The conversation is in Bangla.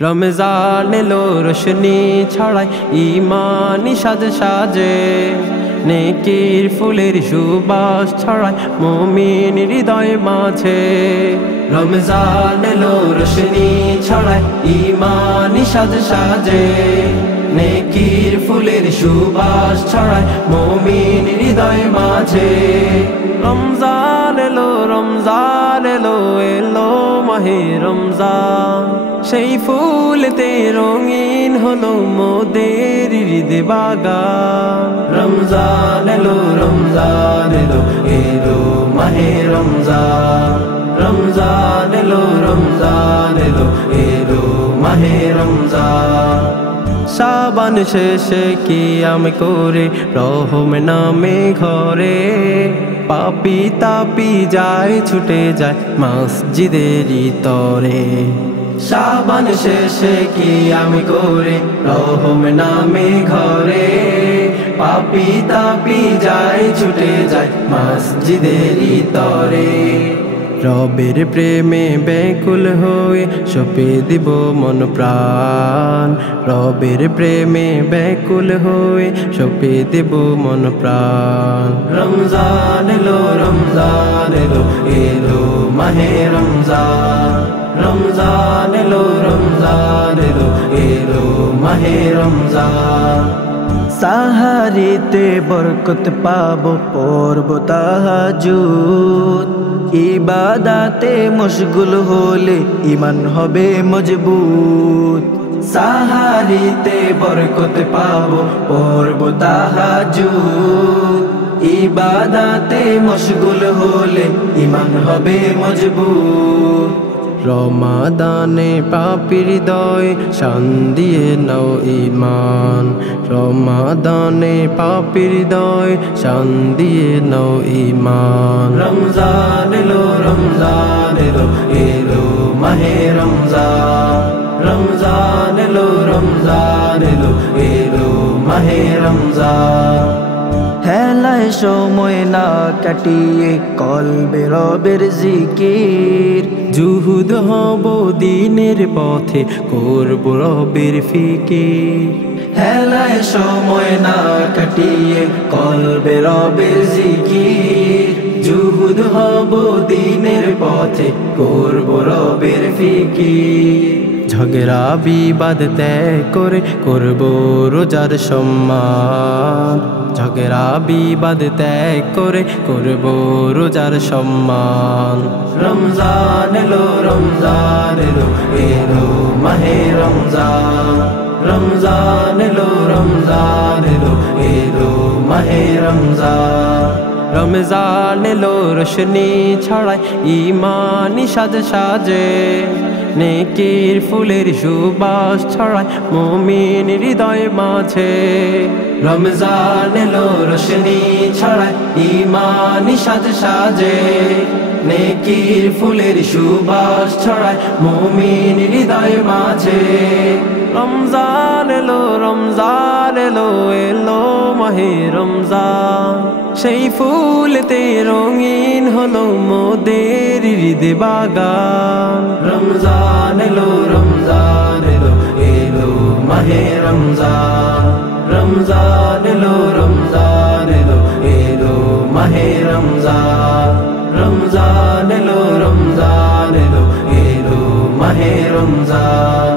রমজান এলো রোশনি ছড়ায় ঈমানি সাজে সাজে, নেকির ফুলের সুবাস ছড়ায় মুমিন হৃদয় মাঝে। রমজান এলো রোশনি ছড়ায় ঈমানি সাজে সাজে, নেকির ফুলের সুবাস ছড়ায় মুমিন হৃদয় মাঝে। রমজান এলো এলো মাহে রমজান, সেই ফুলেতে রঙিন হলো মোদের হৃদয় বাগান। রমজান এলো এলো মাহে রমজান, রমজান এলো এলো মাহে রমজান। শাবান শেষে কিয়াম করে রহম নামে ঘরে, পাপী তাপী যায় ছুটে যায় মসজিদেরই তরে। শাবান শেষে কিয়াম করে রহম নামে ঘরে, পাপী তাপী যায় ছুটে যায় মসজিদেরই তরে। রবের প্রেমে ব্যাকুল হয়ে সঁপে দিব মন প্রাণ, রবের প্রেমে ব্যাকুল হয়ে সঁপে দিব মন প্রাণ। রমজান এলো এলো মাহে রমজান, রমজান এলো এলো মাহে রমজান। সাহারিতে বরকত পাবো পড়ব তাহাজ্জুদ, ইবাদাতে মশগুল হলে ঈমান হবে মজবুত। সাহারিতে বরকত পাবো পড়ব তাহাজ্জুদ, ইবাদাতে মশগুল হলে ঈমান হবে মজবুত। রমাদানে পাপীর হৃদয় শান দিয়ে নাও ঈমান, রমাদানে পাপীর হৃদয় শান দিয়ে নাও ঈমান। রমজান এলো এলো মাহে রমজান, রমজান এলো এলো মাহে রমজান। হেলায় সময় না কাটিয়ে কলবে রবের জিকির, জুহুদ হব দিনের পথে করব রবের ফিকির। হেলায় সময় না কাটিয়ে কলবে রবের জিকির, জুহুদ হব দিনের পথে করব রবের ফিকির। ঝগড়া বিবাদ ত্যাগ করে করব রোজার সম্মান, ঝগড়া বিবাদ ত্যাগ করে করব রোজার সম্মান। রমজান এলো এলো মাহে রমজান, রমজান এলো এলো মাহে রমজান। রমজান এলো রোশনি ছড়ায় ঈমানি সাজে সাজে, নেকির ফুলের সুবাস ছড়ায় মুমিন হৃদয় মাঝে। রমজান এলো রোশনি ছড়ায় ঈমানি সাজে সাজে, নেকির ফুলের সুবাস ছড়ায় মুমিন হৃদয় মাঝে। রমজান এলো এলো মাহে রমজান, সেই ফুলেতে রঙিন হলো মোদের হৃদয় বাগান। রমজান এলো এলো মাহে রমজান, রমজান এলো এলো মাহে রমজান। রমজান এলো এলো মাহে রমজান।